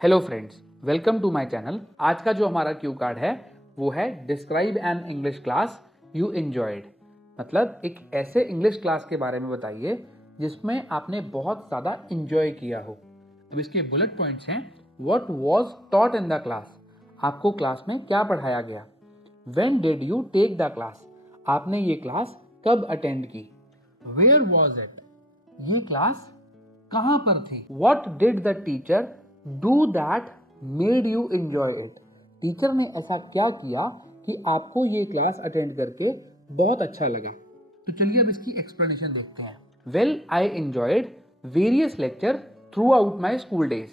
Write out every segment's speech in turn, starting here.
Hello friends, welcome to my channel. आज का जो हमारा क्यू कार्ड है वो है describe an English class you enjoyed. मतलब एक ऐसे इंग्लिश क्लास के बारे में बताइए जिसमें आपने बहुत ज़्यादा इंजॉय किया हो। अब इसके बुलेट पॉइंट्स हैं। What was taught in the class, आपको क्लास में क्या पढ़ाया गया। When did you take the class, आपने ये क्लास कब अटेंड की। वेयर वाज इट, ये क्लास कहाँ पर थी। What did the teacher do that made you enjoy it, teacher ने ऐसा क्या किया कि आपको ये क्लास अटेंड करके बहुत अच्छा लगा। तो चलिए अब इसकी एक्सप्लेनेशन देखते हैं। Well, I enjoyed various lecture through out my school days.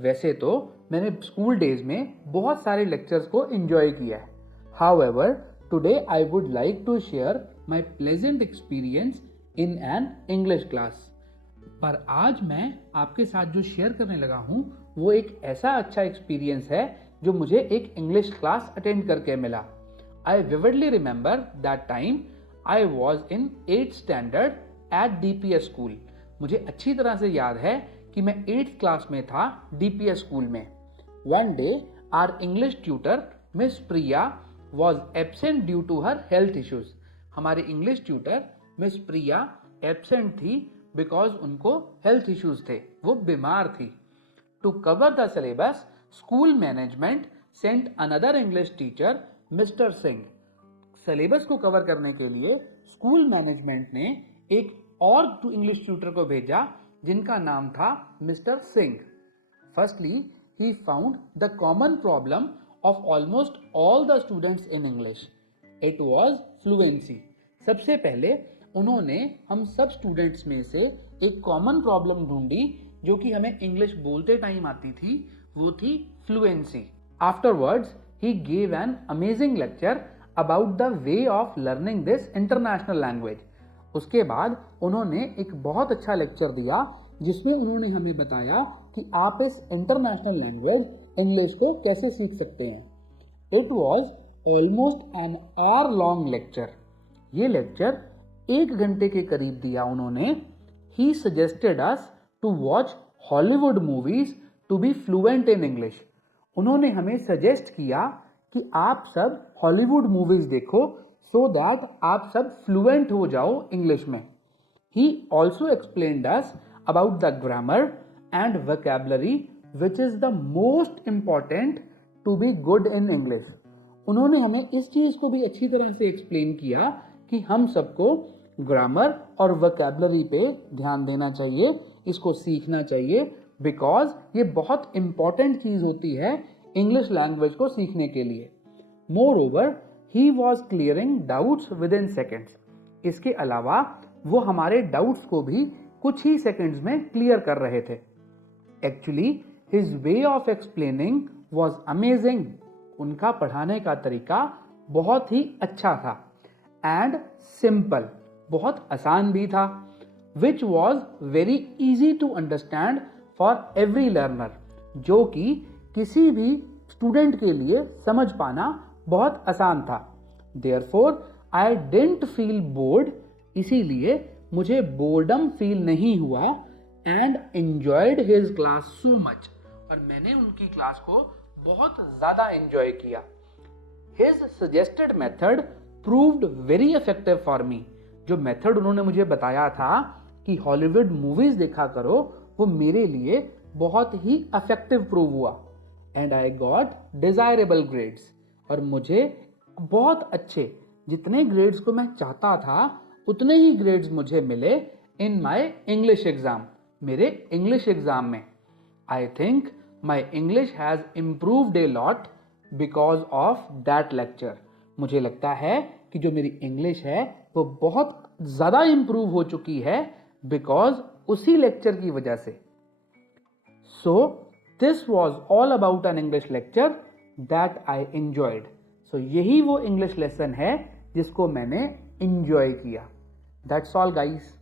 वैसे तो मैंने स्कूल डेज में बहुत सारे लेक्चर्स को एंजॉय किया है। However, today I would like to share my pleasant experience in an English class. पर आज मैं आपके साथ जो शेयर करने लगा हूँ वो एक ऐसा अच्छा एक्सपीरियंस है जो मुझे एक इंग्लिश क्लास अटेंड करके मिला। I vividly remember that time I was in 8th standard at DPS school. मुझे अच्छी तरह से याद है कि मैं 8th क्लास में था DPS स्कूल में। One day our English tutor Miss Priya was absent due to her health issues. हमारे English tutor Miss Priya absent थी बिकॉज उनको हेल्थ इश्यूज थे, वो बीमार थी। To cover the syllabus, school management sent another English teacher Mister Singh. Syllabus को cover करने के लिए स्कूल मैनेजमेंट ने एक और इंग्लिश ट्यूटर को भेजा जिनका नाम था mister Singh. Firstly, he found the common problem of almost all the students in English. It was fluency. सबसे पहले उन्होंने हम सब स्टूडेंट्स में से एक कॉमन प्रॉब्लम ढूंढी जो कि हमें इंग्लिश बोलते टाइम आती थी, वो थी fluency. Afterwards he gave an amazing lecture about the way of learning this international language. उसके बाद उन्होंने एक बहुत अच्छा लेक्चर दिया जिसमें उन्होंने हमें बताया कि आप इस इंटरनेशनल लैंग्वेज इंग्लिश को कैसे सीख सकते हैं। It was almost an hour long lecture. ये लेक्चर 1 घंटे के करीब दिया उन्होंने। He suggested us to watch Hollywood movies to be fluent in English. उन्होंने हमें सजेस्ट किया कि आप सब हॉलीवुड मूवीज देखो सो दैट आप सब फ्लुएंट हो जाओ इंग्लिश में। He also explained us about the grammar and vocabulary which is the most important to be good in English. उन्होंने हमें इस चीज को भी अच्छी तरह से एक्सप्लेन किया कि हम सबको ग्रामर और वोकैबुलरी पे ध्यान देना चाहिए, इसको सीखना चाहिए, बिकॉज ये बहुत इंपॉर्टेंट चीज होती है इंग्लिश लैंग्वेज को सीखने के लिए। More over, he was clearing doubts with in seconds. इसके अलावा वो हमारे डाउट्स को भी कुछ ही सेकेंड्स में क्लियर कर रहे थे। Actually his way of explaining was amazing. उनका पढ़ाने का तरीका बहुत ही अच्छा था एंड सिंपल, बहुत आसान भी था, which was very easy to understand for every learner, जो कि किसी भी स्टूडेंट के लिए समझ पाना बहुत आसान था। Therefore I didn't feel bored, इसीलिए मुझे बोर्डम फील नहीं हुआ and enjoyed his class so much, और मैंने उनकी क्लास को बहुत ज्यादा एंजॉय किया। His suggested method proved very effective for me. जो मेथड उन्होंने मुझे बताया था कि हॉलीवुड मूवीज देखा करो, वो मेरे लिए बहुत ही इफेक्टिव प्रूव हुआ। And I got desirable grades, और मुझे बहुत अच्छे, जितने ग्रेड्स को मैं चाहता था उतने ही ग्रेड्स मुझे मिले इन माई इंग्लिश एग्जाम, मेरे इंग्लिश एग्जाम में। I think my English has improved a lot because of that lecture. मुझे लगता है कि जो मेरी इंग्लिश है वो बहुत ज़्यादा इम्प्रूव हो चुकी है बिकॉज उसी लेक्चर की वजह से। So this was all about an English lecture that I enjoyed. So यही वो इंग्लिश लेसन है जिसको मैंने एंजॉय किया। That's all guys.